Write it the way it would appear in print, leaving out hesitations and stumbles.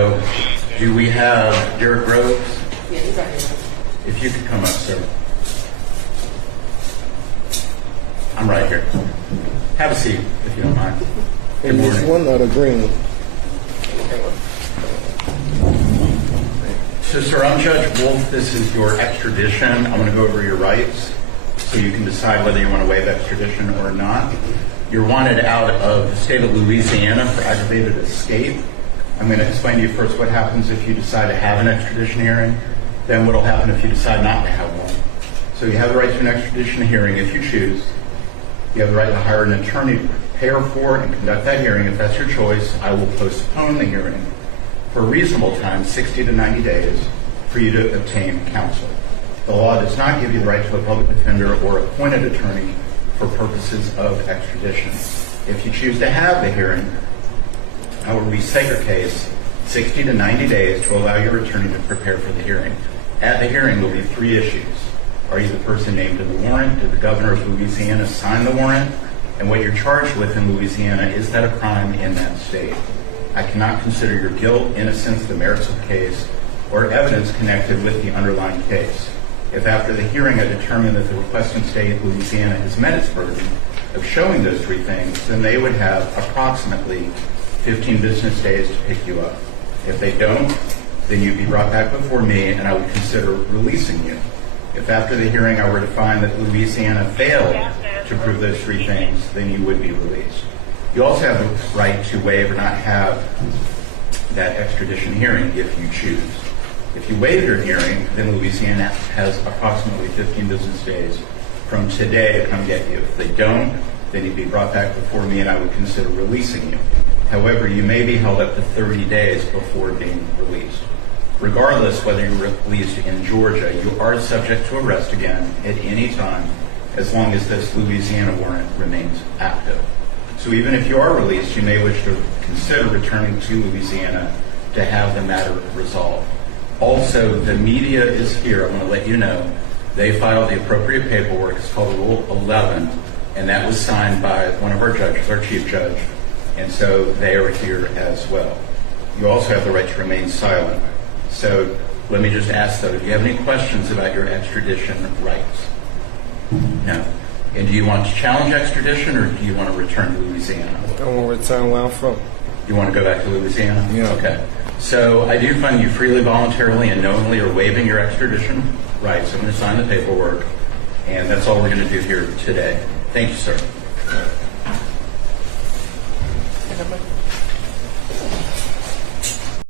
So, do we have Derrick Grove? Yeah, he's right here. If you could come up, sir. I'm right here. Have a seat, if you don't mind. Good And there's morning. one other green one. So, sir, I'm Judge Wolf. This is your extradition. I want to go over your rights so you can decide whether you want to waive extradition or not. You're wanted out of the state of Louisiana for aggravated escape. I'm going to explain to you first what happens if you decide to have an extradition hearing, then what will happen if you decide not to have one. So you have the right to an extradition hearing if you choose. You have the right to hire an attorney to prepare for and conduct that hearing. If that's your choice, I will postpone the hearing for a reasonable time, 60 to 90 days, for you to obtain counsel. The law does not give you the right to a public defender or appointed attorney for purposes of extradition. If you choose to have the hearing, I will reset your case 60 to 90 days to allow your attorney to prepare for the hearing. At the hearing, there will be three issues. Are you the person named in the warrant? Did the governor of Louisiana sign the warrant? And what you're charged with in Louisiana, is that a crime in that state? I cannot consider your guilt, innocence, the merits of the case, or evidence connected with the underlying case. If after the hearing I determine that the requesting state, Louisiana, has met its burden of showing those three things, then they would have approximately 15 business days to pick you up. If they don't, then you'd be brought back before me and I would consider releasing you. If after the hearing I were to find that Louisiana failed to prove those three things, then you would be released. You also have the right to waive or not have that extradition hearing if you choose. If you waive your hearing, then Louisiana has approximately 15 business days from today to come get you. If they don't, then you'd be brought back before me and I would consider releasing you. However, you may be held up to 30 days before being released. Regardless whether you're released in Georgia, you are subject to arrest again at any time as long as this Louisiana warrant remains active. So even if you are released, you may wish to consider returning to Louisiana to have the matter resolved. Also, the media is here. I want to let you know they filed the appropriate paperwork. It's called Rule 11, and that was signed by one of our judges, our chief judge, and so they are here as well. You also have the right to remain silent. So let me just ask, though, do you have any questions about your extradition rights? No. And do you want to challenge extradition, or do you want to return to Louisiana? I want to return where I'm from. You want to go back to Louisiana? Yeah. Okay. So I do find you freely, voluntarily, and knowingly are waiving your extradition rights. I'm going to sign the paperwork, and that's all we're going to do here today. Thank you, sir.